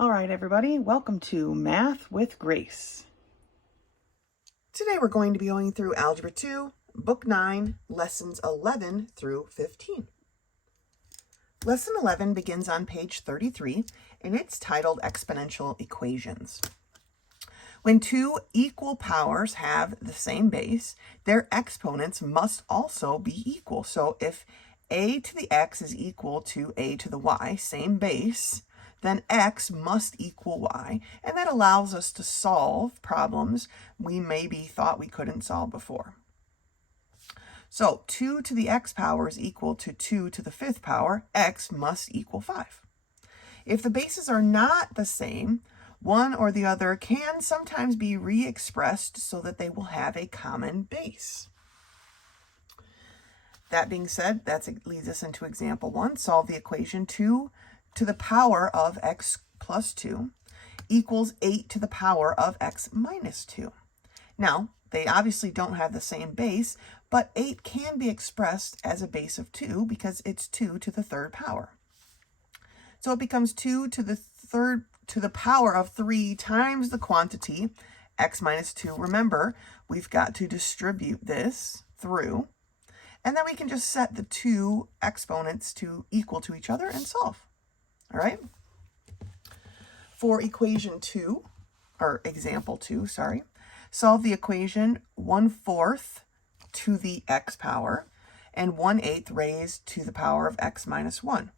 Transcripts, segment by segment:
All right, everybody, welcome to Math with Grace. Today we're going to be going through Algebra 2, Book 9, Lessons 11 through 15. Lesson 11 begins on page 33, and it's titled Exponential Equations. When two equal powers have the same base, their exponents must also be equal. So if a to the x is equal to a to the y, same base, then x must equal y, and that allows us to solve problems we maybe thought we couldn't solve before. So 2 to the x power is equal to 2 to the 5th power, x must equal 5. If the bases are not the same, one or the other can sometimes be re-expressed so that they will have a common base. That being said, that leads us into example 1. Solve the equation 2 to the power of x plus 2 equals 8 to the power of x minus 2. Now, they obviously don't have the same base, but 8 can be expressed as a base of 2 because it's 2 to the 3rd power. So it becomes 2 to the power of 3 times the quantity, x minus 2. Remember, we've got to distribute this through, and then we can just set the two exponents to equal to each other and solve. All right? For equation 2, or example 2, sorry, solve the equation 1/4 to the x power and 1/8 raised to the power of x minus 1.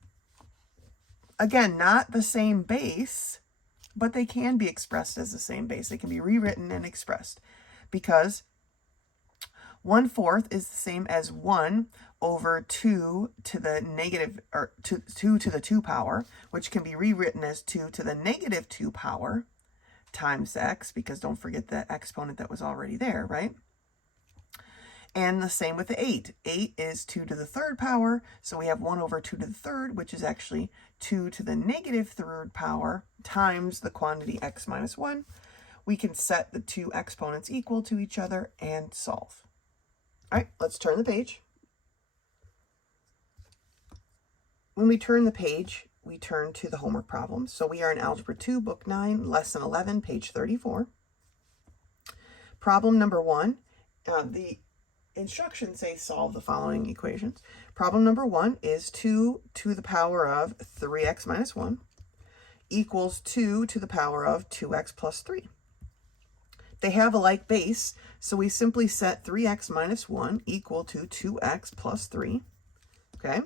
Again, not the same base, but they can be expressed as the same base. They can be rewritten and expressed because 1/4 is the same as 1 over 2 to the negative, or 2 to the 2 power, which can be rewritten as 2 to the negative 2 power times x, because don't forget the exponent that was already there, right? And the same with the 8. 8 is 2 to the 3rd power, so we have 1 over 2 to the 3rd, which is actually 2 to the negative 3rd power times the quantity x minus 1. We can set the two exponents equal to each other and solve. All right, let's turn the page. When we turn the page, we turn to the homework problems. So we are in Algebra 2, Book 9, Lesson 11, page 34. Problem number 1, the instructions say solve the following equations. Problem number 1 is 2 to the power of 3x minus 1 equals 2 to the power of 2x plus 3. They have a like base, so we simply set 3x minus 1 equal to 2x plus 3, okay?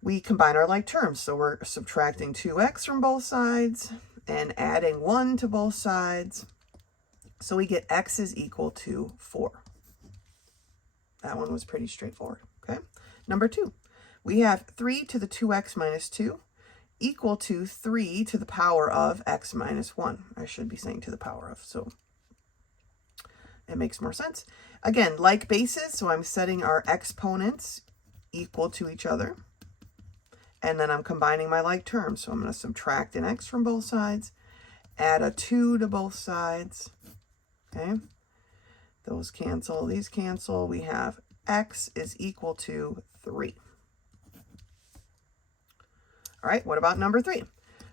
We combine our like terms, so we're subtracting 2x from both sides and adding 1 to both sides, so we get x is equal to 4. That one was pretty straightforward, okay? Number 2, we have 3 to the 2x minus 2 equal to 3 to the power of x minus 1. I should be saying to the power of, so it makes more sense. Again, like bases, so I'm setting our exponents equal to each other. And then I'm combining my like terms. So I'm going to subtract an x from both sides, add a 2 to both sides, okay? Those cancel, these cancel. We have x is equal to 3. All right, what about number 3?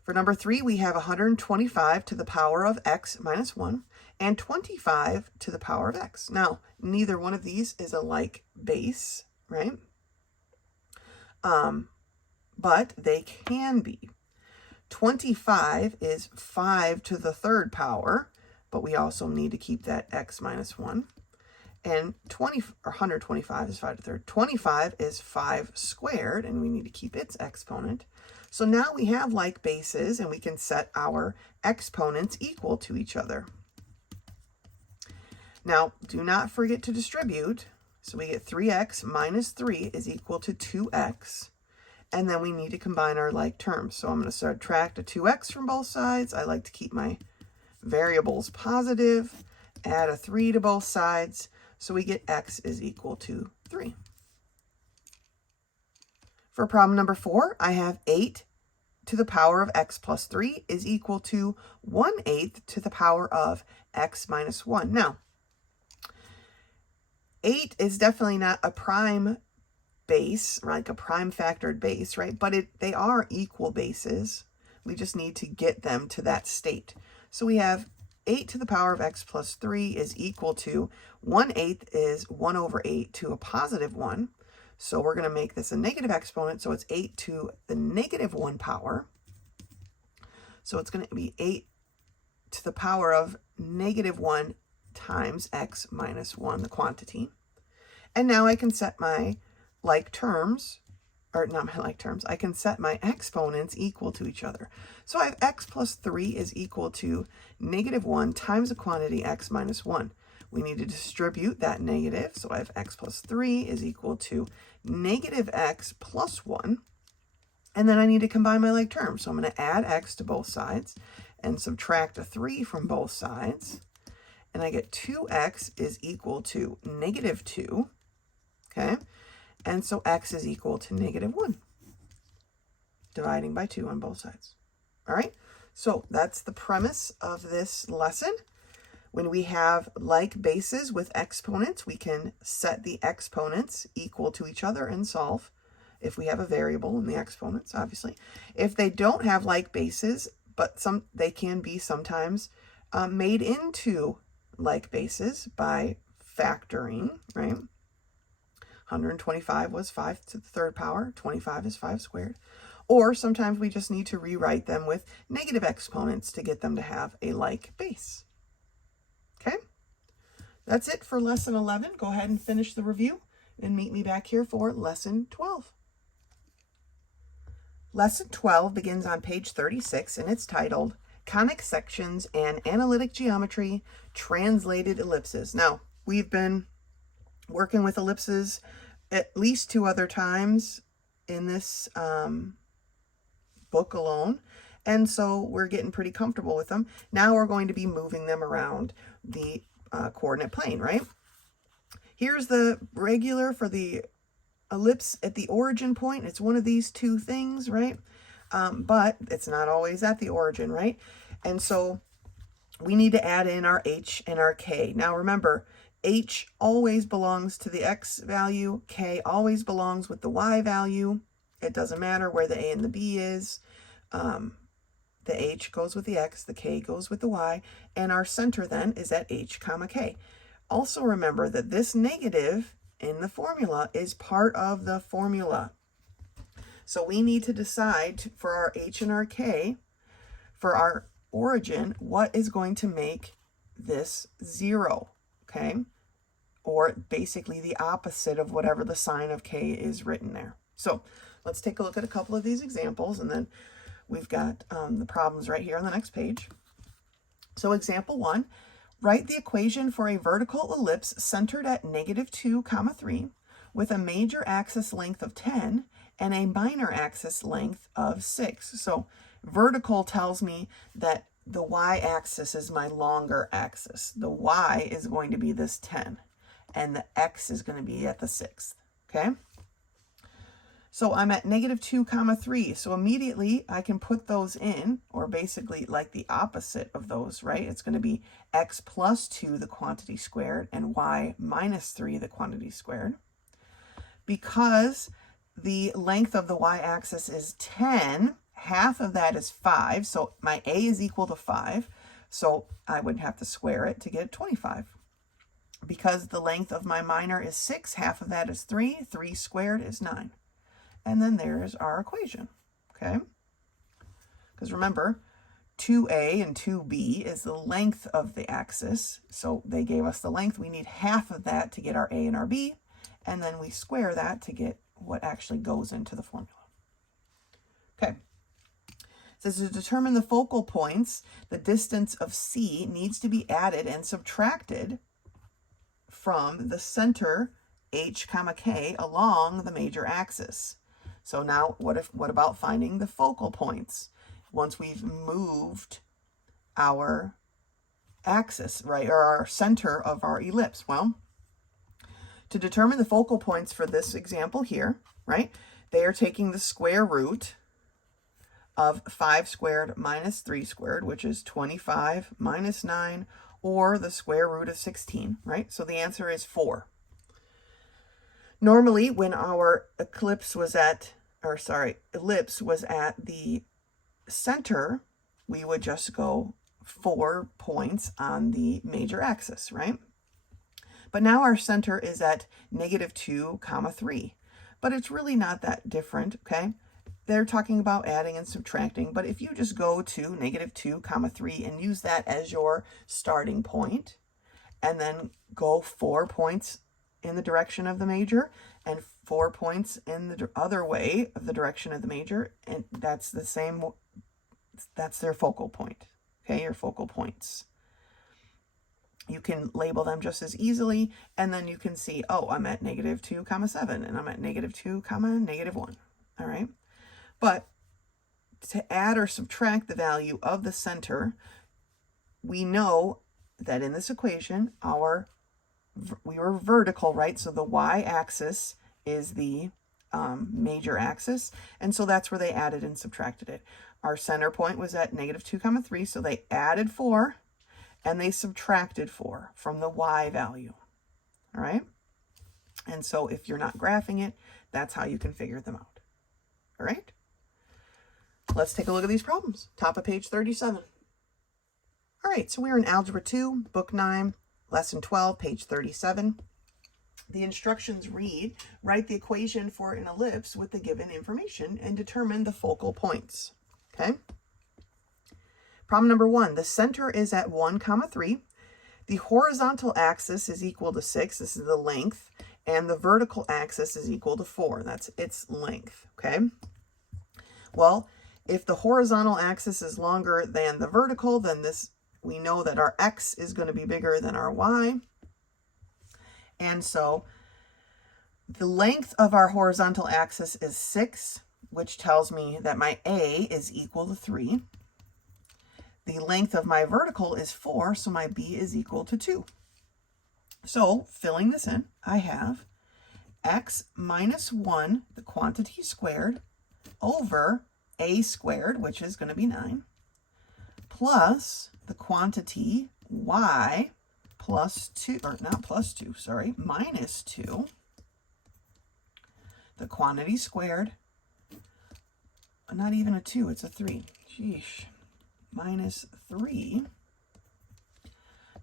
For number 3, we have 125 to the power of x minus 1 and 25 to the power of x. Now, neither one of these is a like base, right? But they can be. 25 is 5 to the 3rd power, but we also need to keep that x minus 1. And 125 is 5 to the 3rd. 25 is 5 squared, and we need to keep its exponent. So now we have like bases, and we can set our exponents equal to each other. Now, do not forget to distribute. So we get 3x minus 3 is equal to 2x. And then we need to combine our like terms. So I'm going to subtract a 2x from both sides. I like to keep my variables positive. Add a 3 to both sides. So we get x is equal to 3. For problem number 4, I have 8 to the power of x plus 3 is equal to 1/8 to the power of x minus 1. Now, 8 is definitely not a prime base, like a prime factored base, right? But they are equal bases. We just need to get them to that state. So we have 8 to the power of x plus 3 is equal to 1/8 is 1 over 8 to a positive 1. So we're going to make this a negative exponent. So it's 8 to the negative 1 power. So it's going to be 8 to the power of negative 1 times x minus 1, the quantity. And now I can set my like terms, or not my like terms, I can set my exponents equal to each other. So I have x plus 3 is equal to negative 1 times the quantity x minus 1. We need to distribute that negative, so I have x plus 3 is equal to negative x plus 1. And then I need to combine my like terms. So I'm going to add x to both sides and subtract a 3 from both sides. And I get 2x is equal to negative 2. Okay? And so x is equal to negative 1. Dividing by 2 on both sides. All right? So that's the premise of this lesson. When we have like bases with exponents, we can set the exponents equal to each other and solve if we have a variable in the exponents, obviously. If they don't have like bases, but they can be sometimes made into like bases by factoring, right? 125 was 5 to the third power. 25 is 5 squared. Or sometimes we just need to rewrite them with negative exponents to get them to have a like base. Okay? That's it for lesson 11. Go ahead and finish the review and meet me back here for lesson 12. Lesson 12 begins on page 36 and it's titled Conic Sections and Analytic Geometry, Translated Ellipses. Now, we've been working with ellipses at least 2 other times in this book alone, and so we're getting pretty comfortable with them. Now we're going to be moving them around the coordinate plane, right? Here's the regular for the ellipse at the origin point. It's one of these two things, right? But it's not always at the origin, right? And so we need to add in our h and our k. Now remember, h always belongs to the x value, k always belongs with the y value. It doesn't matter where the a and the b is. The h goes with the x, the k goes with the y, and our center then is at h comma k. Also remember that this negative in the formula is part of the formula. So we need to decide for our h and our k, for our origin, what is going to make this 0, okay? Or basically the opposite of whatever the sign of k is written there. So let's take a look at a couple of these examples, and then we've got the problems right here on the next page. So example 1, write the equation for a vertical ellipse centered at -2, 3 with a major axis length of 10 and a minor axis length of 6. So vertical tells me that the y-axis is my longer axis. The y is going to be this 10, and the x is going to be at the 6th, okay? So I'm at -2, 3. So immediately I can put those in, or basically like the opposite of those, right? It's going to be x plus 2, the quantity squared, and y minus 3, the quantity squared. Because the length of the y-axis is 10, half of that is 5. So my a is equal to 5. So I would have to square it to get 25. Because the length of my minor is 6, half of that is 3. 3 squared is 9. And then there's our equation, okay? Because remember, 2a and 2b is the length of the axis. So they gave us the length. We need half of that to get our a and our b. And then we square that to get what actually goes into the formula. Okay. It says to determine the focal points, the distance of C needs to be added and subtracted from the center h comma k along the major axis. So now what about finding the focal points once we've moved our axis, right, or our center of our ellipse? Well, to determine the focal points for this example here, right, they are taking the square root of 5 squared minus 3 squared, which is 25 minus 9, or the square root of 16, right? So the answer is 4. Normally, when our ellipse was at the center, we would just go 4 points on the major axis, right? But now our center is at -2, 3. But it's really not that different, okay? They're talking about adding and subtracting, but if you just go to -2, 3 and use that as your starting point, and then go 4 points in the direction of the major and 4 points in the other way of the direction of the major, and that's the same, that's their focal point, okay, your focal points. You can label them just as easily, and then you can see, oh, I'm at -2, 7, and I'm at -2, -1, all right? But to add or subtract the value of the center, we know that in this equation, we were vertical, right? So the y-axis is the major axis, and so that's where they added and subtracted it. Our center point was at -2, 3, so they added 4, and they subtracted 4 from the y value, all right? And so if you're not graphing it, that's how you can figure them out, all right? Let's take a look at these problems. Top of page 37. All right, so we're in Algebra 2, Book 9, Lesson 12, page 37. The instructions read, write the equation for an ellipse with the given information and determine the focal points, okay? Problem number 1, the center is at 1, 3. The horizontal axis is equal to 6, this is the length, and the vertical axis is equal to 4, that's its length, okay? Well, if the horizontal axis is longer than the vertical, then we know that our x is going to be bigger than our y. And so the length of our horizontal axis is 6, which tells me that my a is equal to 3. The length of my vertical is 4, so my b is equal to 2. So filling this in, I have x minus 1, the quantity squared, over a squared, which is going to be 9, plus the quantity y plus 2, or not plus 2, sorry, minus 2, the quantity squared, not even a 2, it's a 3, sheesh, minus 3,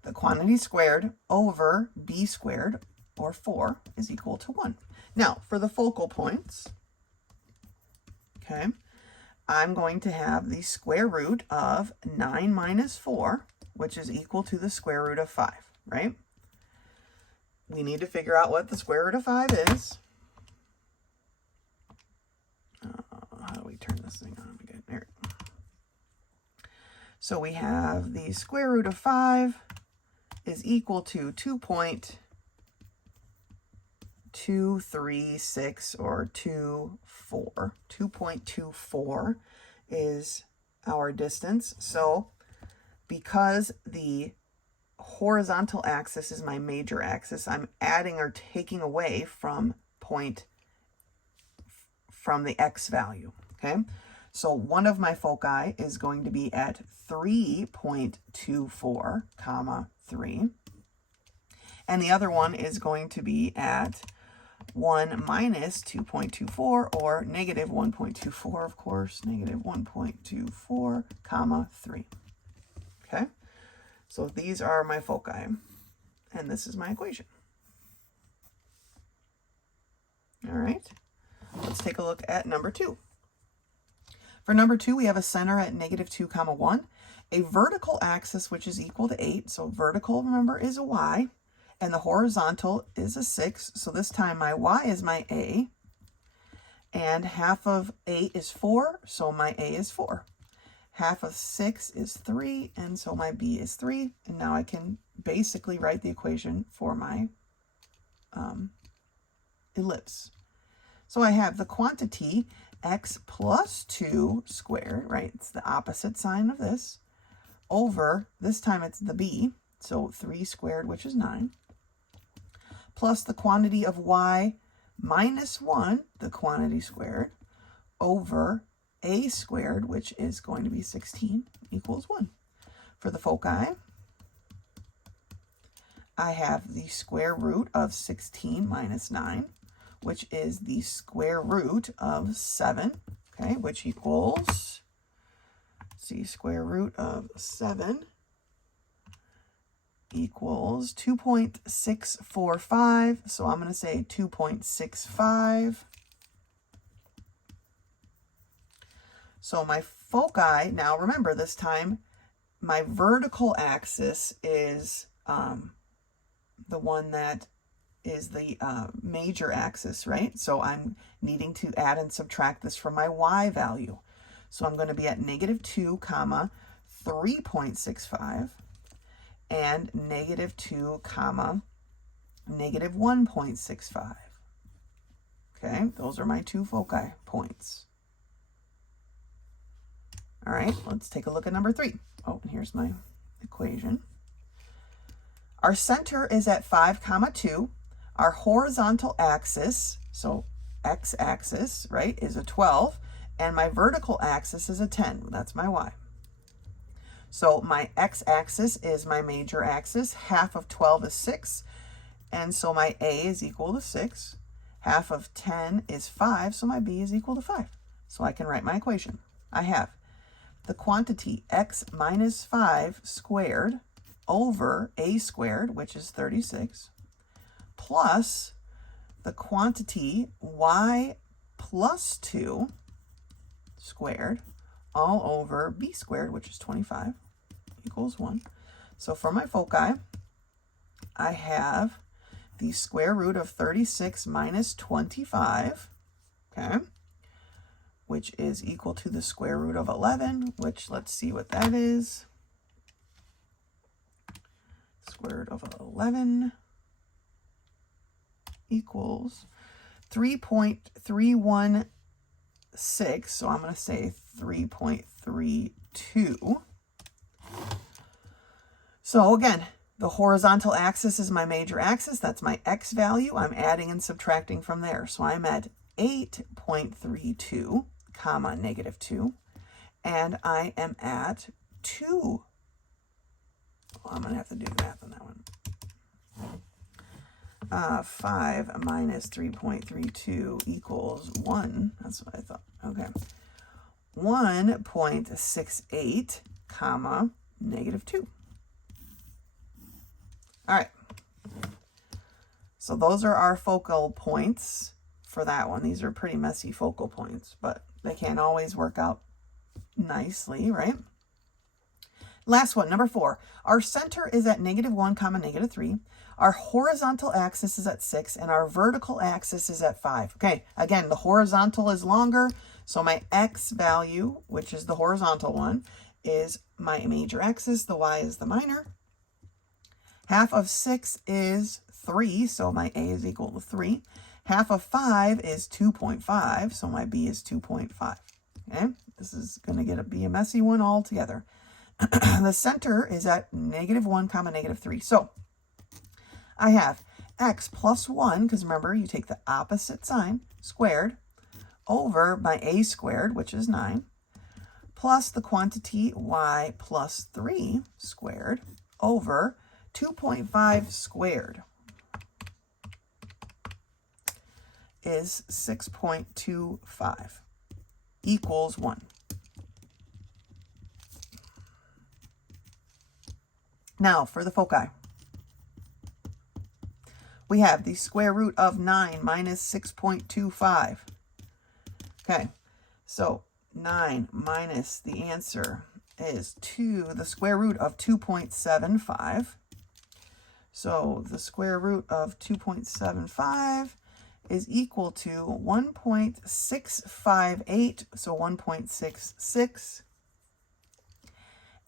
the quantity squared over b squared, or 4, is equal to 1. Now, for the focal points, okay, I'm going to have the square root of 9 minus 4, which is equal to the square root of 5, right? We need to figure out what the square root of 5 is. How do we turn this thing on again? There. So we have the square root of 5 is equal to 2.236 or 24. 2.24 is our distance. So because the horizontal axis is my major axis, I'm adding or taking away from the x value, okay? So one of my foci is going to be at 3.24, 3. And the other one is going to be at 1 minus 2.24, or negative 1.24, of course, negative 1.24, 3. Okay? So these are my foci, and this is my equation. All right, let's take a look at number 2. For number 2, we have a center at -2, 1, a vertical axis, which is equal to 8. So vertical, remember, is a y, and the horizontal is a 6. So this time my y is my a, and half of 8 is 4, so my a is 4. Half of 6 is 3, and so my b is 3. And now I can basically write the equation for my ellipse. So I have the quantity x plus 2 squared, right? It's the opposite sign of this, over, this time it's the b, so 3 squared, which is 9, plus the quantity of y minus 1, the quantity squared, over a squared, which is going to be 16, equals 1. For the foci, I have the square root of 16 minus 9, which is the square root of 7, okay, which equals see, square root of 7 equals 2.645. So I'm going to say 2.65. So my foci, now remember this time, my vertical axis is the one that is the major axis, right? So I'm needing to add and subtract this from my y value. So I'm going to be at -2, comma, 3.65 and -2, comma, -1.65. Okay, those are my two foci points. All right, let's take a look at number 3. Oh, and here's my equation. Our center is at 5, comma, 2. Our horizontal axis, so x-axis, right, is a 12, and my vertical axis is a 10. That's my y. So my x-axis is my major axis. Half of 12 is 6, and so my a is equal to 6. Half of 10 is 5, so my b is equal to 5. So I can write my equation. I have the quantity x minus 5 squared over a squared, which is 36, plus the quantity y plus 2 squared all over b squared, which is 25, equals 1. So for my foci, I have the square root of 36 minus 25, okay, which is equal to the square root of 11, which let's see what that is. Square root of 11 equals 3.316. So I'm going to say 3.32. So again, the horizontal axis is my major axis. That's my x value. I'm adding and subtracting from there. So I'm at 8.32, comma, -2. And I am at 2. Well, I'm going to have to do the math on that one. 5 minus 3.32 equals 1. That's what I thought. Okay. 1.68, comma, -2. All right. So those are our focal points for that one. These are pretty messy focal points, but they can't always work out nicely, right? Last one, number 4. Our center is at -1, comma, -3. Our horizontal axis is at 6, and our vertical axis is at 5. Okay, again, the horizontal is longer, so my x value, which is the horizontal one, is my major axis. The y is the minor. Half of 6 is 3, so my a is equal to 3. Half of 5 is 2.5, so my b is 2.5. Okay, this is going to be a messy one altogether. The center is at -1, comma, -3. So I have x plus 1, because remember, you take the opposite sign, squared, over my a squared, which is 9, plus the quantity y plus 3 squared over 2.5 squared is 6.25 equals 1. Now for the foci. We have the square root of 9 minus 6.25. Okay, so 9 minus the answer is 2, the square root of 2.75. So the square root of 2.75 is equal to 1.658, so 1.66.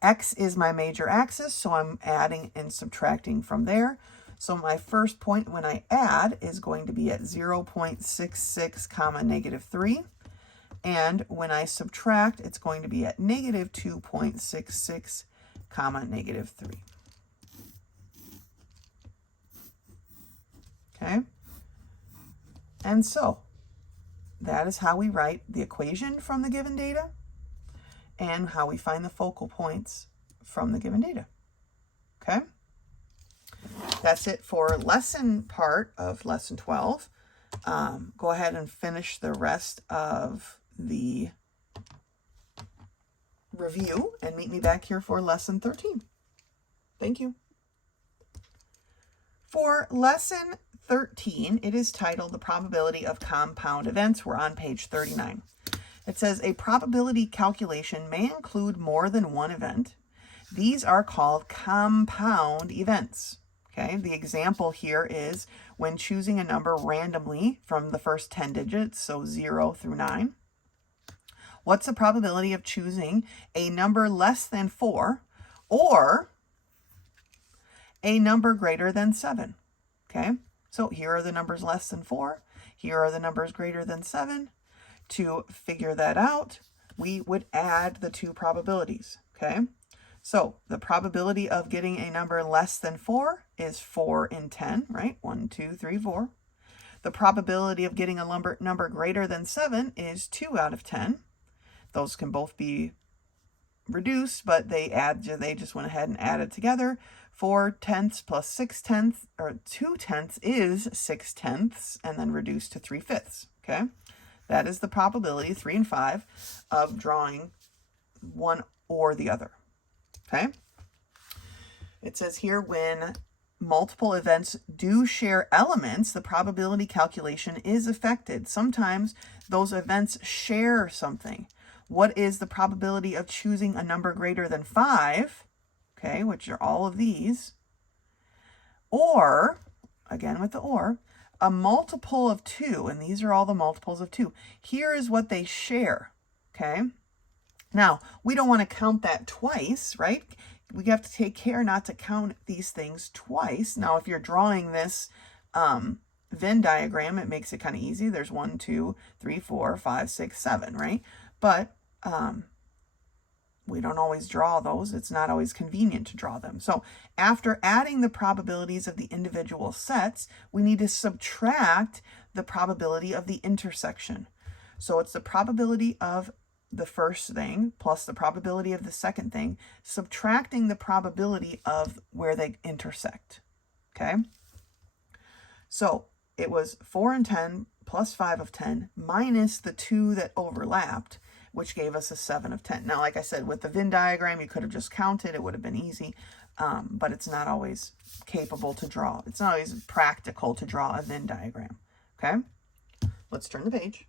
X is my major axis, so I'm adding and subtracting from there. So my first point when I add is going to be at 0.66, comma, -3. And when I subtract, it's going to be at -2.66, comma, -3. Okay? And so that is how we write the equation from the given data and how we find the focal points from the given data. Okay? That's it for lesson part of lesson 12. Go ahead and finish the rest of the review and meet me back here for lesson 13. Thank you. For lesson 13, it is titled The Probability of Compound Events. We're on page 39. It says a probability calculation may include more than one event. These are called compound events. Okay, the example here is when choosing a number randomly from the first 10 digits, so 0 through 9. What's the probability of choosing a number less than 4 or a number greater than 7? Okay, so here are the numbers less than 4. Here are the numbers greater than 7. To figure that out, we would add the two probabilities. Okay, so the probability of getting a number less than 4 is 4 in 10, right? 1, 2, 3, 4. The probability of getting a number greater than 7 is 2 out of 10. Those can both be reduced, but they just went ahead and added together. 4 tenths plus 6 tenths, or 2 tenths is 6 tenths, and then reduced to 3 fifths. Okay, that is the probability, 3 and 5, of drawing one or the other. Okay, it says here when multiple events do share elements, the probability calculation is affected. Sometimes those events share something. What is the probability of choosing a number greater than 5? Okay, which are all of these. Or, again with the or, a multiple of 2, and these are all the multiples of 2. Here is what they share. Okay, now we don't want to count that twice, right? We have to take care not to count these things twice. Now, if you're drawing this Venn diagram, it makes it kind of easy. There's 1, 2, 3, 4, 5, 6, 7, right? But we don't always draw those. It's not always convenient to draw them. So after adding the probabilities of the individual sets, we need to subtract the probability of the intersection. So it's the probability of the first thing plus the probability of the second thing, subtracting the probability of where they intersect. Okay? So it was 4 and 10 plus 5 of 10 minus the 2 that overlapped, which gave us a 7 of 10. Now, like I said, with the Venn diagram, you could have just counted. It would have been easy, but it's not always capable to draw. It's not always practical to draw a Venn diagram. Okay? Let's turn the page.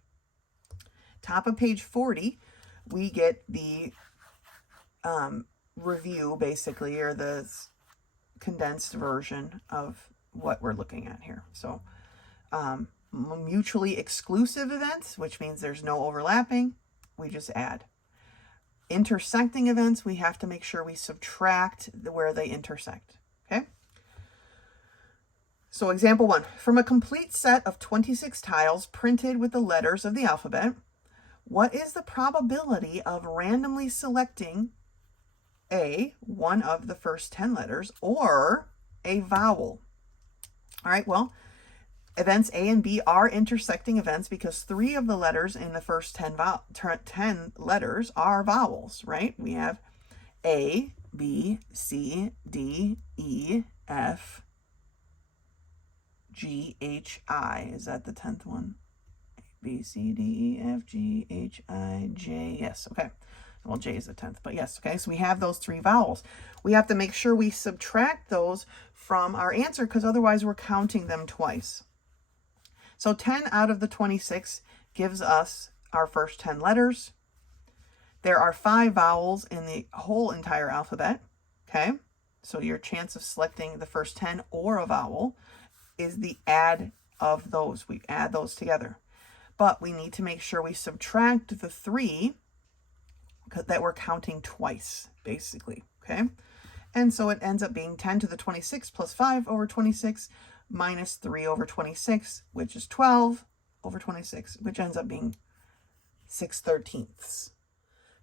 Top of page 40, we get the review, basically, or the condensed version of what we're looking at here. So, mutually exclusive events, which means there's no overlapping, we just add. Intersecting events, we have to make sure we subtract where they intersect. Okay? So example 1, from a complete set of 26 tiles printed with the letters of the alphabet, what is the probability of randomly selecting one of the first 10 letters or a vowel? All right, well, events A and B are intersecting events because 3 of the letters in the first 10 letters are vowels, right? We have A, B, C, D, E, F, G, H, I. Is that the 10th one? A, B, C, D, E, F, G, H, I, J. Yes, okay. Well, J is the 10th, but yes, okay. So we have those 3 vowels. We have to make sure we subtract those from our answer because otherwise we're counting them twice. So 10 out of the 26 gives us our first 10 letters. There are 5 vowels in the whole entire alphabet, okay? So your chance of selecting the first 10 or a vowel is the add of those. We add those together. But we need to make sure we subtract the 3 that we're counting twice, basically, okay? And so it ends up being 10 to the 26 plus 5 over 26 minus 3 over 26, which is 12 over 26, which ends up being 6/13.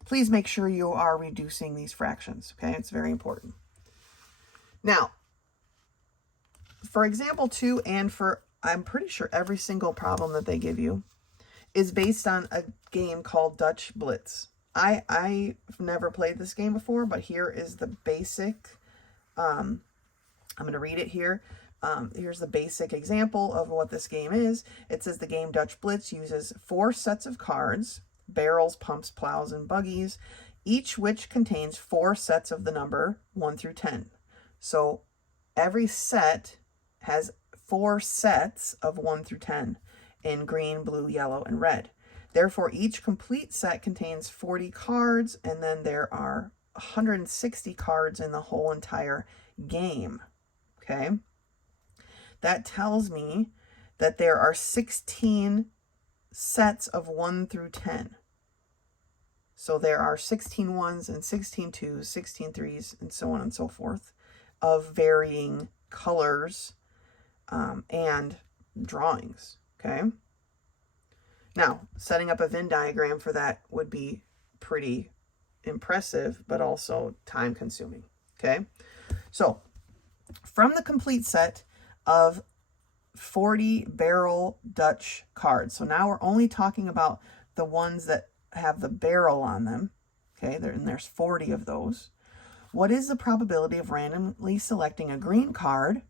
Please make sure you are reducing these fractions, okay? It's very important. Now, for example 2 and for, I'm pretty sure every single problem that they give you is based on a game called Dutch Blitz. I've never played this game before, but here is the basic, I'm going to read it here. Here's the basic example of what this game is. It says the game Dutch Blitz uses 4 sets of cards, barrels, pumps, plows, and buggies. each which contains 4 sets of the number 1 through 10. So every set has 4 sets of 1 through 10 in green, blue, yellow, and red. Therefore, each complete set contains 40 cards, and then there are 160 cards in the whole entire game. Okay? That tells me that there are 16 sets of 1 through 10. So there are 16 ones and 16 twos, 16 threes, and so on and so forth of varying colors and drawings, okay? Now, setting up a Venn diagram for that would be pretty impressive, but also time-consuming, okay? So, from the complete set of 40 barrel Dutch cards, so now we're only talking about the ones that have the barrel on them, okay, and there's 40 of those. What is the probability of randomly selecting a green card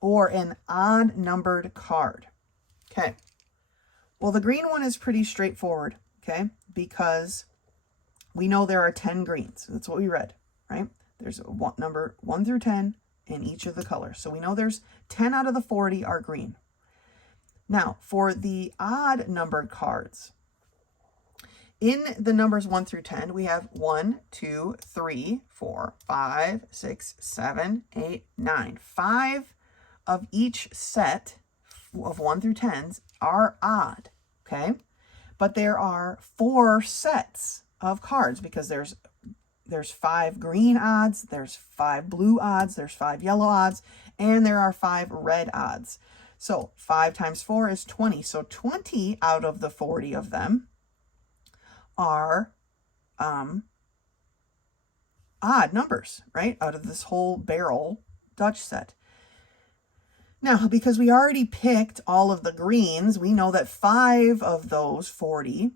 or an odd numbered card? Okay, well, the green one is pretty straightforward, okay, because we know there are 10 greens. That's what we read, right? There's number 1 through 10 in each of the colors. So we know there's 10 out of the 40 are green. Now, for the odd numbered cards, in the numbers 1 through 10, we have 1, 2, 3, 4, 5, 6, 7, 8, 9. 5 of each set of 1 through 10s are odd, okay? But there are 4 sets of cards because there's 5 green odds, there's 5 blue odds, there's 5 yellow odds, and there are 5 red odds. So 5 times 4 is 20. So 20 out of the 40 of them are odd numbers, right? Out of this whole barrel Dutch set. Now, because we already picked all of the greens, we know that 5 of those 40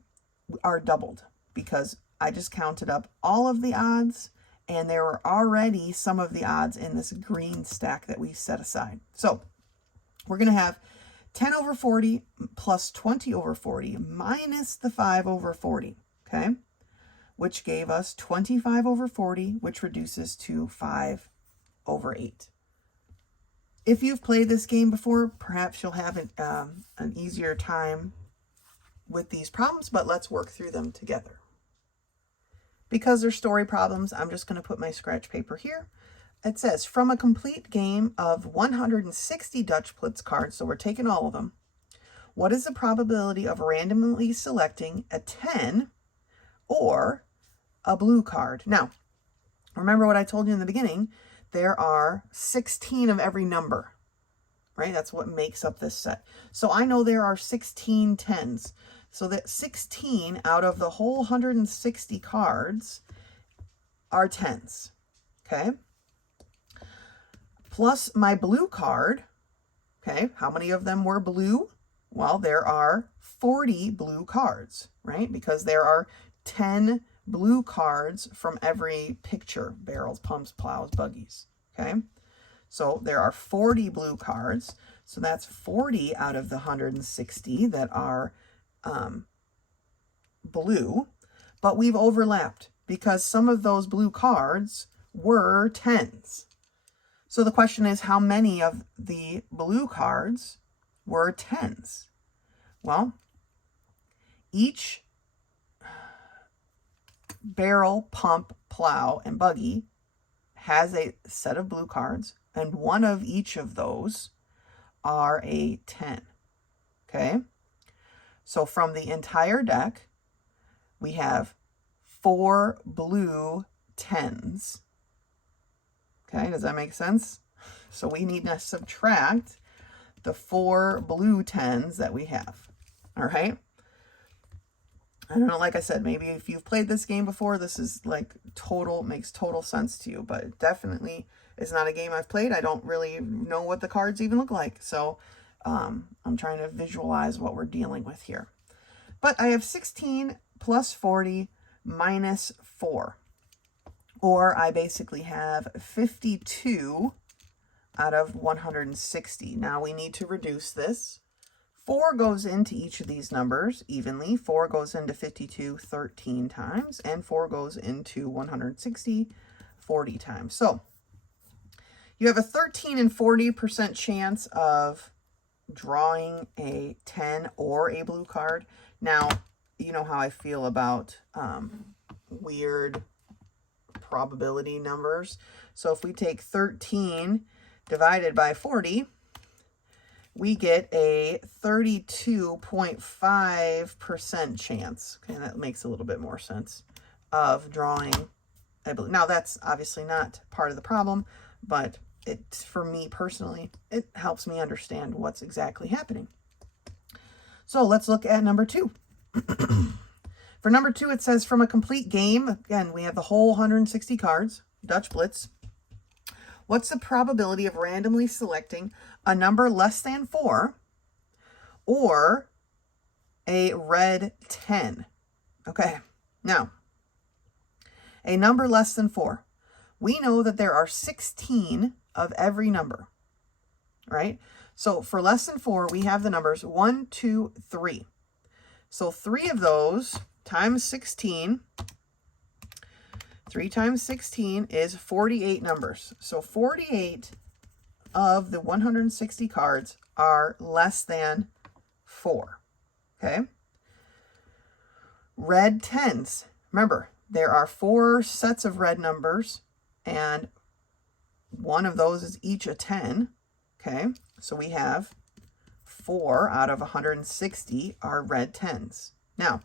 are doubled because I just counted up all of the odds, and there were already some of the odds in this green stack that we set aside. So we're going to have 10 over 40 plus 20 over 40 minus the 5 over 40, okay? Which gave us 25 over 40, which reduces to 5 over 8. If you've played this game before, perhaps you'll have an easier time with these problems, but let's work through them together. Because they're story problems, I'm just going to put my scratch paper here. It says, from a complete game of 160 Dutch Blitz cards, so we're taking all of them, what is the probability of randomly selecting a 10 or a blue card? Now, remember what I told you in the beginning, there are 16 of every number, right? That's what makes up this set. So I know there are 16 10s. So that 16 out of the whole 160 cards are 10s, okay? Plus my blue card, okay? How many of them were blue? Well, there are 40 blue cards, right? Because there are 10 blue cards from every picture, barrels, pumps, plows, buggies, okay? So there are 40 blue cards. So that's 40 out of the 160 that are blue, but we've overlapped because some of those blue cards were 10s. So the question is, how many of the blue cards were 10s? Well, each barrel, pump, plow, and buggy has a set of blue cards, and one of each of those are a 10, okay? So from the entire deck, we have 4 blue 10s. Okay, does that make sense? So we need to subtract the 4 blue 10s that we have. All right? I don't know, like I said, maybe if you've played this game before, this is like makes total sense to you, but it definitely is not a game I've played. I don't really know what the cards even look like. So I'm trying to visualize what we're dealing with here. But I have 16 plus 40 minus 4. Or I basically have 52 out of 160. Now we need to reduce this. 4 goes into each of these numbers evenly. 4 goes into 52 13 times, and 4 goes into 160 40 times. So you have a 13 and 40% chance of drawing a 10 or a blue card. Now, you know how I feel about weird probability numbers. So if we take 13 divided by 40, we get a 32.5% chance. Okay, that makes a little bit more sense of drawing a blue. Now, that's obviously not part of the problem, but for me personally, it helps me understand what's exactly happening. So let's look at number 2. For number 2, it says from a complete game, again, we have the whole 160 cards, Dutch Blitz. What's the probability of randomly selecting a number less than 4 or a red 10? Okay, now, a number less than 4. We know that there are 16 of every number, right? So for less than 4, we have the numbers 1, 2, 3. So 3 of those times 16, 3 times 16 is 48 numbers. So 48 of the 160 cards are less than 4, okay? Red 10s. Remember, there are 4 sets of red numbers, and one of those is each a 10, okay? So we have 4 out of 160 are red 10s. Now,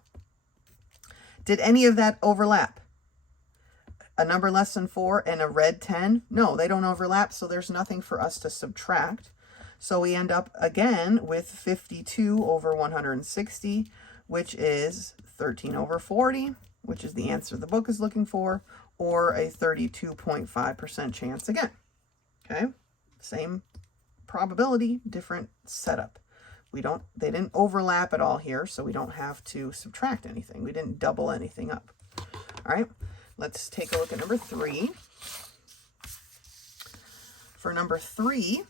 did any of that overlap? A number less than 4 and a red 10? No, they don't overlap, so there's nothing for us to subtract. So we end up again with 52 over 160, which is 13 over 40, which is the answer the book is looking for, or a 32.5% chance again. Okay, same probability, different setup. They didn't overlap at all here, so we don't have to subtract anything. We didn't double anything up. All right, let's take a look at number 3. For number 3,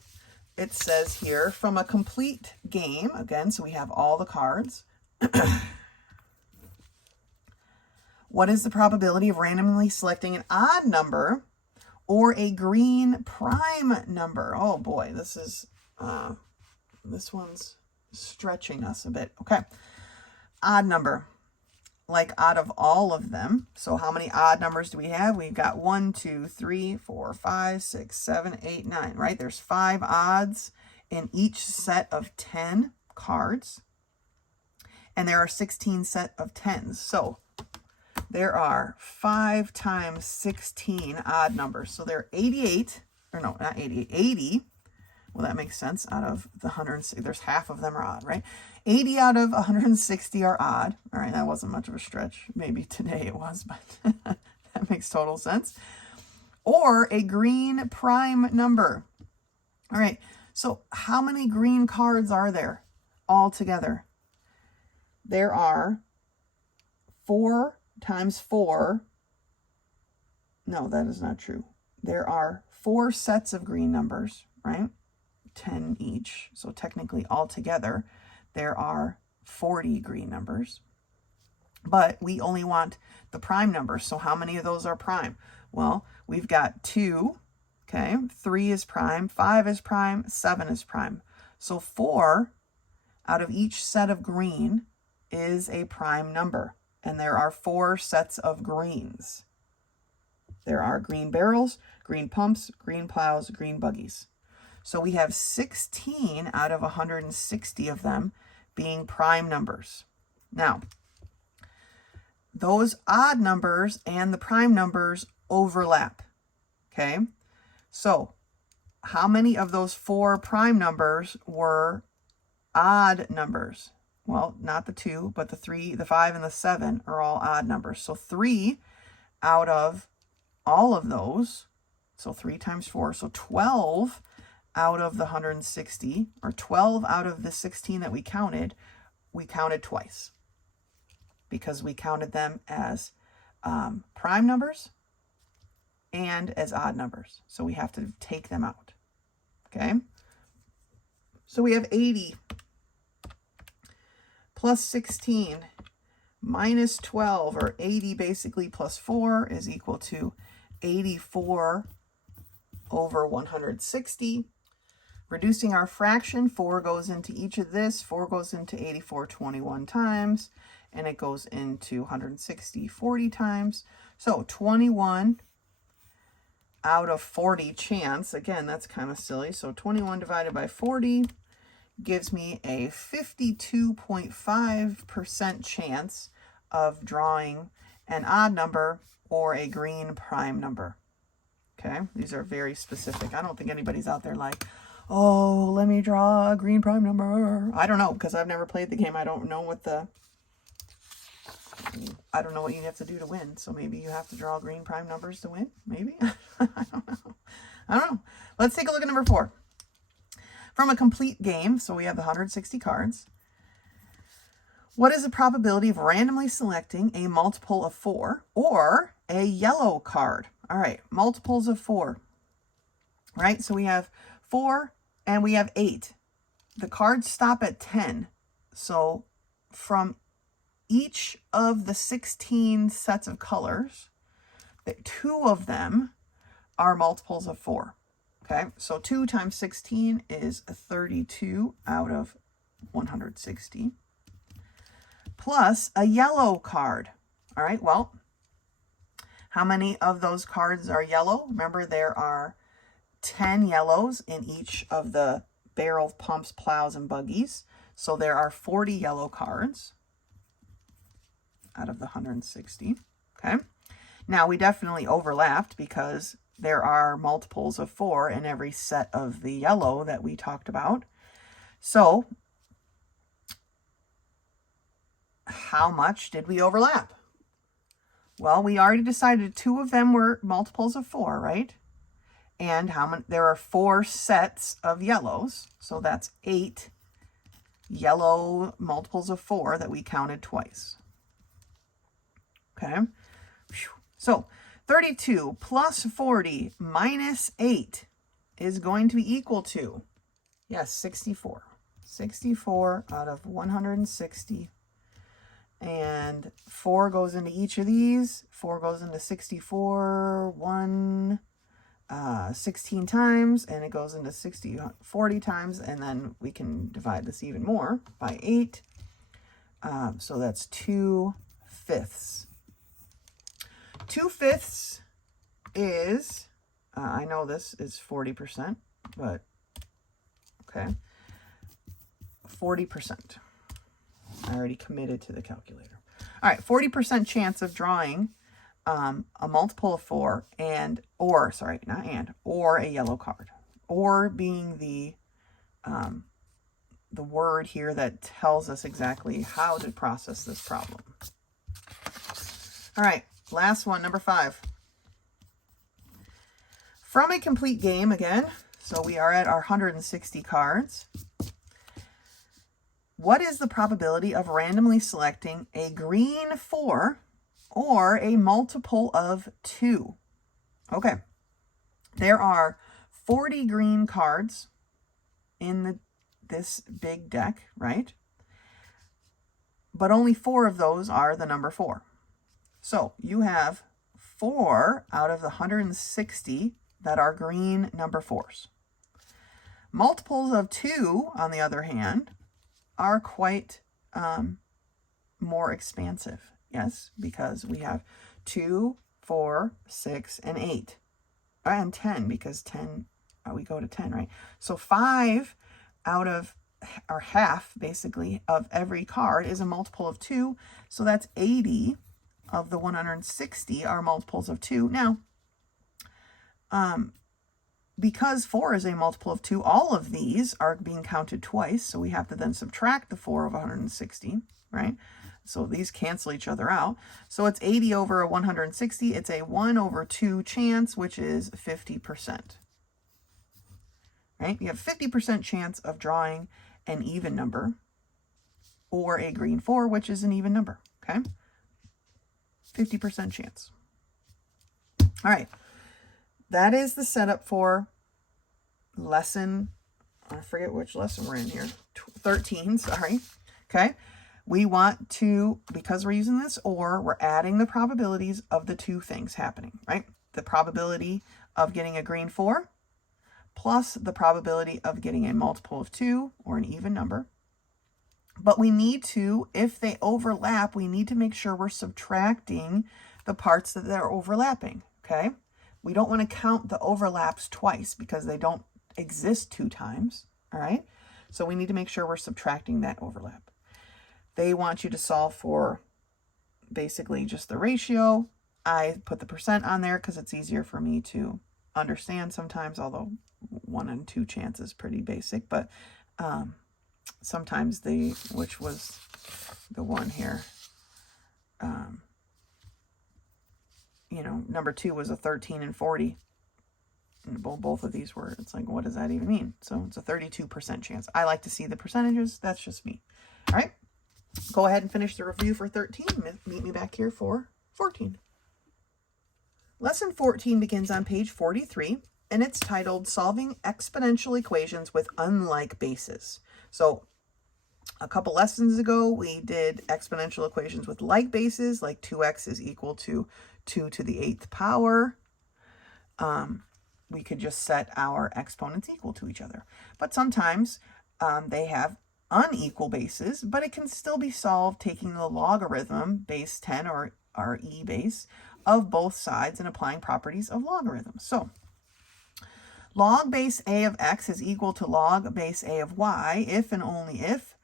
it says here, from a complete game, again, so we have all the cards. What is the probability of randomly selecting an odd number or a green prime number? Oh boy, this one's stretching us a bit. Okay, odd number, like out of all of them. So how many odd numbers do we have? We've got 1, 2, 3, 4, 5, 6, 7, 8, 9, right? There's 5 odds in each set of 10 cards, and there are 16 set of 10s. So there are 5 times 16 odd numbers. So there are 88, or no, not 88, 80. Well, that makes sense. Out of the 160, there's half of them are odd, right? 80 out of 160 are odd. All right, that wasn't much of a stretch. Maybe today it was, but that makes total sense. Or a green prime number. All right, so how many green cards are there altogether? There are 4 times 4. No, that is not true. There are 4 sets of green numbers, right? 10 each. So technically altogether, there are 40 green numbers. But we only want the prime numbers. So how many of those are prime? Well, we've got 2, okay? 3 is prime, 5 is prime, 7 is prime. So 4 out of each set of green is a prime number. And there are 4 sets of greens. There are green barrels, green pumps, green plows, green buggies. So we have 16 out of 160 of them being prime numbers. Now, those odd numbers and the prime numbers overlap, okay? So how many of those 4 prime numbers were odd numbers? Well, not the 2, but the 3, the 5, and the 7 are all odd numbers. So 3 out of all of those, so 3 times 4, so 12 out of the 160, or 12 out of the 16 that we counted twice, because we counted them as prime numbers and as odd numbers. So we have to take them out, okay? So we have 80 plus 16 minus 12, or 80 basically, plus 4 is equal to 84 over 160. Reducing our fraction, 4 goes into each of this, 4 goes into 84 21 times, and it goes into 160 40 times. So 21 out of 40 chance, again, that's kind of silly. So 21 divided by 40 gives me a 52.5% chance of drawing an odd number or a green prime number. Okay, these are very specific. I don't think anybody's out there like, oh, let me draw a green prime number. I don't know, because I've never played the game. I don't know what you have to do to win. So maybe you have to draw green prime numbers to win. Maybe. I don't know. Let's take a look at number 4. From a complete game, so we have the 160 cards. What is the probability of randomly selecting a multiple of 4 or a yellow card? All right, multiples of 4. Right, so we have 4 and we have 8. The cards stop at 10. So from each of the 16 sets of colors, 2 of them are multiples of 4. Okay, so 2 times 16 is 32 out of 160. Plus a yellow card. All right, well, how many of those cards are yellow? Remember, there are 10 yellows in each of the barrel, pumps, plows, and buggies. So there are 40 yellow cards out of the 160. Okay, now we definitely overlapped because there are multiples of 4 in every set of the yellow that we talked about. So how much did we overlap? Well, we already decided 2 of them were multiples of 4, right? And how many? There are 4 sets of yellows, so that's 8 yellow multiples of 4 that we counted twice. Okay, so 32 plus 40 minus 8 is going to be equal to, yes, 64. 64 out of 160. And 4 goes into each of these. 4 goes into 64, 16 times, and it goes into 40 times, and then we can divide this even more by 8. So that's 2/5. 2/5 is, I know this is 40%, but okay, 40%. I already committed to the calculator. All right, 40% chance of drawing a multiple of 4 or a yellow card. Or being the word here that tells us exactly how to process this problem. All right, last one, number 5. From a complete game again, so we are at our 160 cards. What is the probability of randomly selecting a green 4 or a multiple of 2? Okay, there are 40 green cards in this big deck, right? But only 4 of those are the number 4. So you have 4 out of the 160 that are green number 4s. Multiples of 2, on the other hand, are quite more expansive. Yes, because we have 2, 4, 6, and 8. And 10, because 10, we go to 10, right? So 5 out of, or half, basically, of every card is a multiple of 2. So that's 80 of the 160 are multiples of 2. Now, because 4 is a multiple of 2, all of these are being counted twice, so we have to then subtract the 4 of 160, right? So these cancel each other out. So it's 80 over 160. It's a 1 over 2 chance, which is 50%. Right? You have 50% chance of drawing an even number or a green 4, which is an even number, okay? 50% chance. All right. That is the setup for lesson, I forget which lesson we're in here, 13, sorry. Okay. we want to, because we're using this or, we're adding the probabilities of the two things happening, right? The probability of getting a green 4 plus the probability of getting a multiple of 2 or an even number. But we need to, if they overlap, we need to make sure we're subtracting the parts that they're overlapping, okay? We don't want to count the overlaps twice because they don't exist 2 times, all right? So we need to make sure we're subtracting that overlap. They want you to solve for basically just the ratio. I put the percent on there because it's easier for me to understand sometimes, although 1 in 2 chance is pretty basic, but sometimes which was the one here, you know, number 2 was a 13 and 40. And both of these were, it's like, what does that even mean? So it's a 32% chance. I like to see the percentages. That's just me. All right. Go ahead and finish the review for 13. Meet me back here for 14. Lesson 14 begins on page 43, and it's titled Solving Exponential Equations with Unlike Bases. So a couple lessons ago, we did exponential equations with like bases, like 2x is equal to 2 to the 8th power. We could just set our exponents equal to each other. But sometimes they have unequal bases, but it can still be solved taking the logarithm, base 10 or e base, of both sides and applying properties of logarithms. So log base a of x is equal to log base a of y if and only if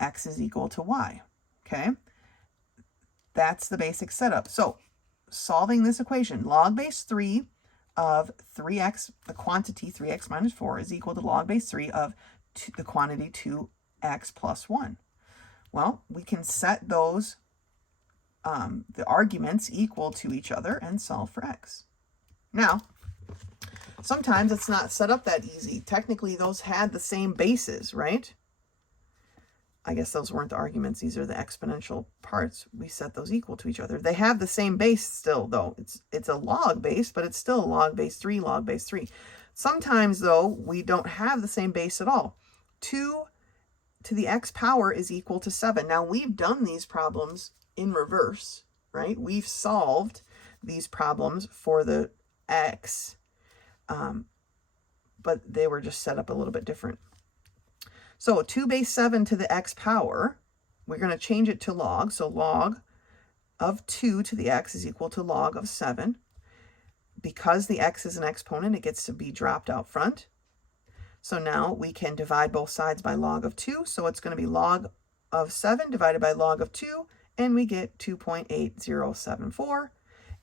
x is equal to y, okay? That's the basic setup. So solving this equation, log base 3 of 3x, the quantity 3x minus 4 is equal to log base 3 of the quantity 2x plus 1. Well, we can set those, the arguments equal to each other and solve for x. Now, sometimes it's not set up that easy. Technically, those had the same bases, right? I guess those weren't the arguments. These are the exponential parts. We set those equal to each other. They have the same base still, though. It's a log base, but it's still log base 3, log base 3. Sometimes, though, we don't have the same base at all. 2 to the x power is equal to 7. Now, we've done these problems in reverse, right? We've solved these problems for the x, but they were just set up a little bit different. So 2 base 7 to the x power, we're going to change it to log. So log of 2 to the x is equal to log of 7. Because the x is an exponent, it gets to be dropped out front. So now we can divide both sides by log of 2. So it's going to be log of 7 divided by log of 2, and we get 2.8074.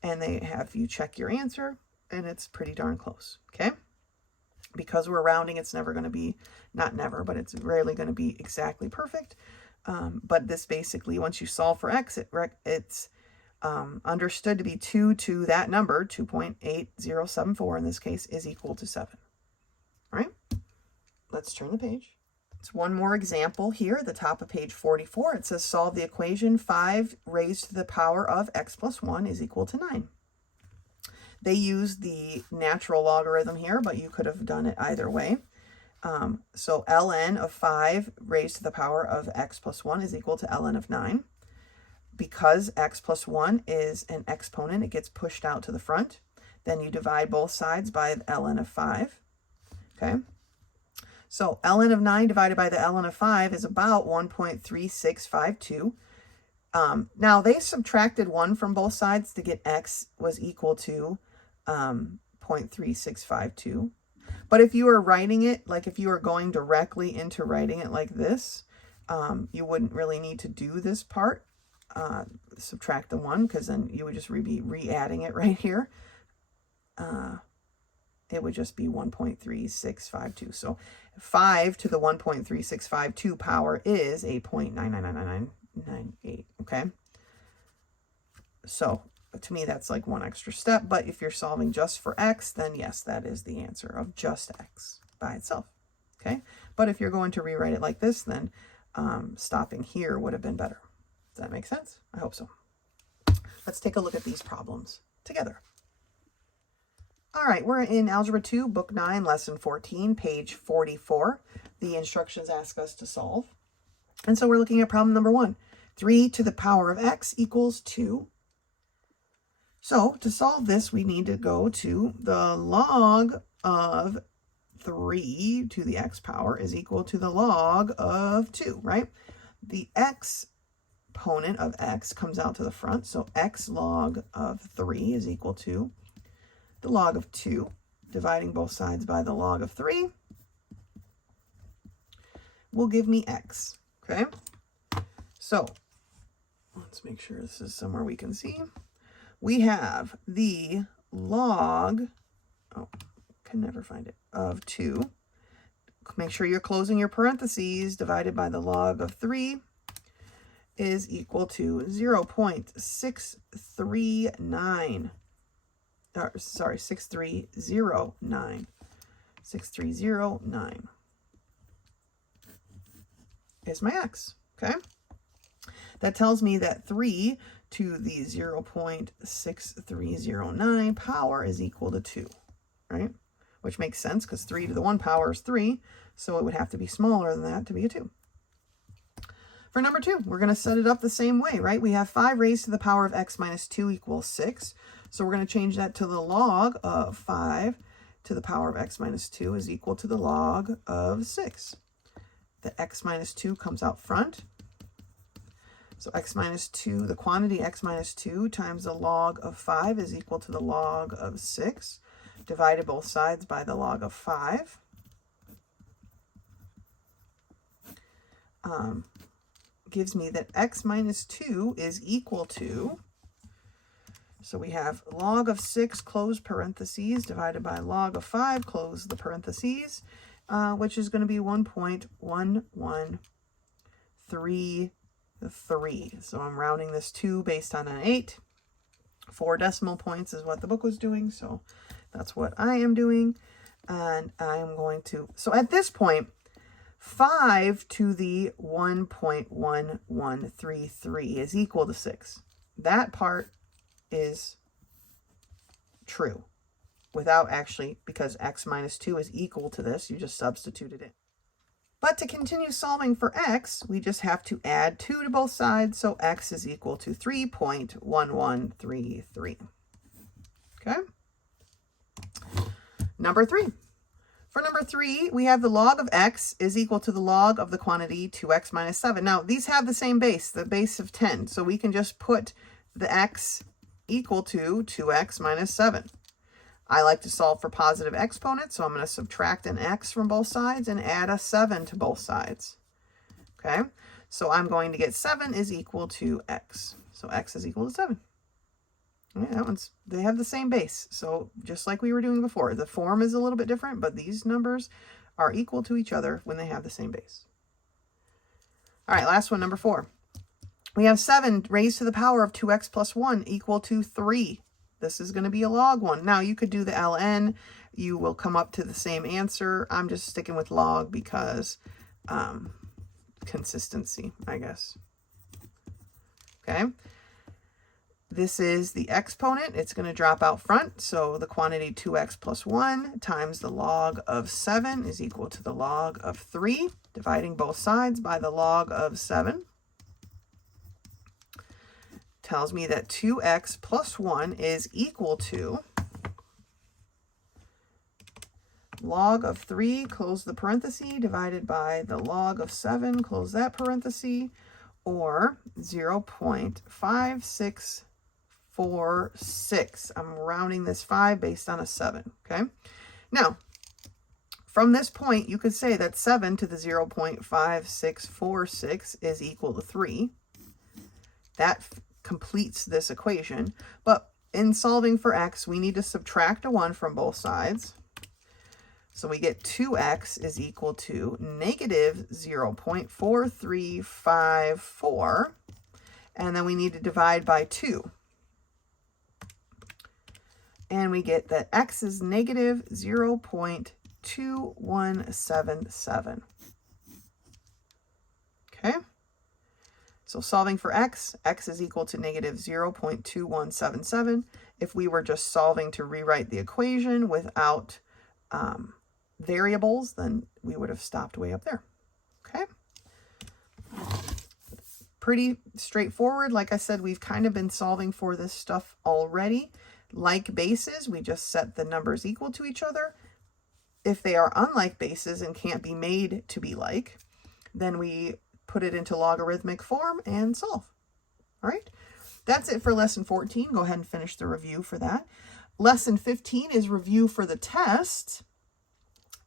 And they have you check your answer, and it's pretty darn close, okay? Because we're rounding, it's never going to be, not never, but it's rarely going to be exactly perfect. But this basically, once you solve for x, it's understood to be 2 to that number, 2.8074 in this case, is equal to 7. All right, let's turn the page. It's one more example here at the top of page 44. It says solve the equation 5 raised to the power of x plus 1 is equal to 9. They use the natural logarithm here, but you could have done it either way. So ln of 5 raised to the power of x plus 1 is equal to ln of 9. Because x plus 1 is an exponent, it gets pushed out to the front. Then you divide both sides by ln of 5. Okay? So ln of 9 divided by the ln of 5 is about 1.3652. Now, they subtracted 1 from both sides to get x was equal to 0.3652. But if you were writing it, like if you were going directly into writing it like this, you wouldn't really need to do this part, subtract the 1, because then you would just be re-adding it right here. It would just be 1.3652. So 5 to the 1.3652 power is 8.9999998, okay? So to me, that's like one extra step, but if you're solving just for x, then yes, that is the answer of just x by itself, okay? But if you're going to rewrite it like this, then stopping here would have been better. Does that make sense? I hope so. Let's take a look at these problems together. All right, we're in Algebra 2, Book 9, Lesson 14, page 44. The instructions ask us to solve. And so we're looking at problem number 1. 3 to the power of x equals 2. So to solve this, we need to go to the log of 3 to the x power is equal to the log of 2, right? The exponent of x comes out to the front, so x log of 3 is equal to the log of 2, dividing both sides by the log of 3 will give me x, okay? So let's make sure this is somewhere we can see. We have the log, oh, can never find it, of 2. Make sure you're closing your parentheses, divided by the log of 3 is equal to 0.6309. Sorry, 6309. 6309 is my x, okay? That tells me that 3 to the 0.6309 power is equal to 2, right? Which makes sense because 3 to the 1 power is 3, so it would have to be smaller than that to be a 2. For number 2, we're going to set it up the same way, right? We have 5 raised to the power of x minus 2 equals 6. So we're going to change that to the log of 5 to the power of x minus 2 is equal to the log of 6. The x minus 2 comes out front. So x minus 2, the quantity x minus 2 times the log of 5 is equal to the log of 6, divided both sides by the log of 5. Gives me that x minus 2 is equal to, so we have log of 6, close parentheses, divided by log of 5, close the parentheses, which is going to be 1.1133. So I'm rounding this 2 based on an 8. 4 decimal points is what the book was doing, so that's what I am doing. And I am going to, so at this point, 5 to the 1.1133 is equal to 6. That part is true without actually, because x minus 2 is equal to this, you just substituted it. But to continue solving for x, we just have to add 2 to both sides, so x is equal to 3.1133. Okay? Number 3. For number 3, we have the log of x is equal to the log of the quantity 2x minus 7. Now, these have the same base, the base of 10, so we can just put the x equal to 2x minus 7. I like to solve for positive exponents, so I'm going to subtract an x from both sides and add a 7 to both sides. Okay, so I'm going to get 7 is equal to x. So x is equal to 7. Okay, that one's, they have the same base. So just like we were doing before, the form is a little bit different, but these numbers are equal to each other when they have the same base. All right, last one, number 4. We have 7 raised to the power of 2x plus 1 equal to 3. This is going to be a log one. Now, you could do the ln. You will come up to the same answer. I'm just sticking with log because consistency, I guess. Okay. This is the exponent. It's going to drop out front. So the quantity 2x plus 1 times the log of 7 is equal to the log of 3, dividing both sides by the log of 7. Tells me that 2x plus 1 is equal to log of 3, close the parenthesis, divided by the log of 7, close that parenthesis, or 0.5646. I'm rounding this 5 based on a 7, okay? Now, from this point, you could say that 7 to the 0.5646 is equal to 3. That completes this equation, but in solving for x, we need to subtract a 1 from both sides. So we get 2x is equal to negative 0.4354, and then we need to divide by 2. And we get that x is negative 0.2177. Okay? So solving for x, x is equal to negative 0.2177. If we were just solving to rewrite the equation without variables, then we would have stopped way up there. Okay? pretty straightforward. Like I said, we've kind of been solving for this stuff already. Like bases, we just set the numbers equal to each other. If they are unlike bases and can't be made to be like, then we put it into logarithmic form and solve. All right, that's it for lesson 14. Go ahead and finish the review for that. Lesson 15 is review for the test.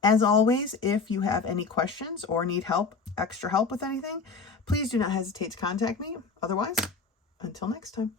As always, if you have any questions or need help, extra help with anything, please do not hesitate to contact me. Otherwise, until next time.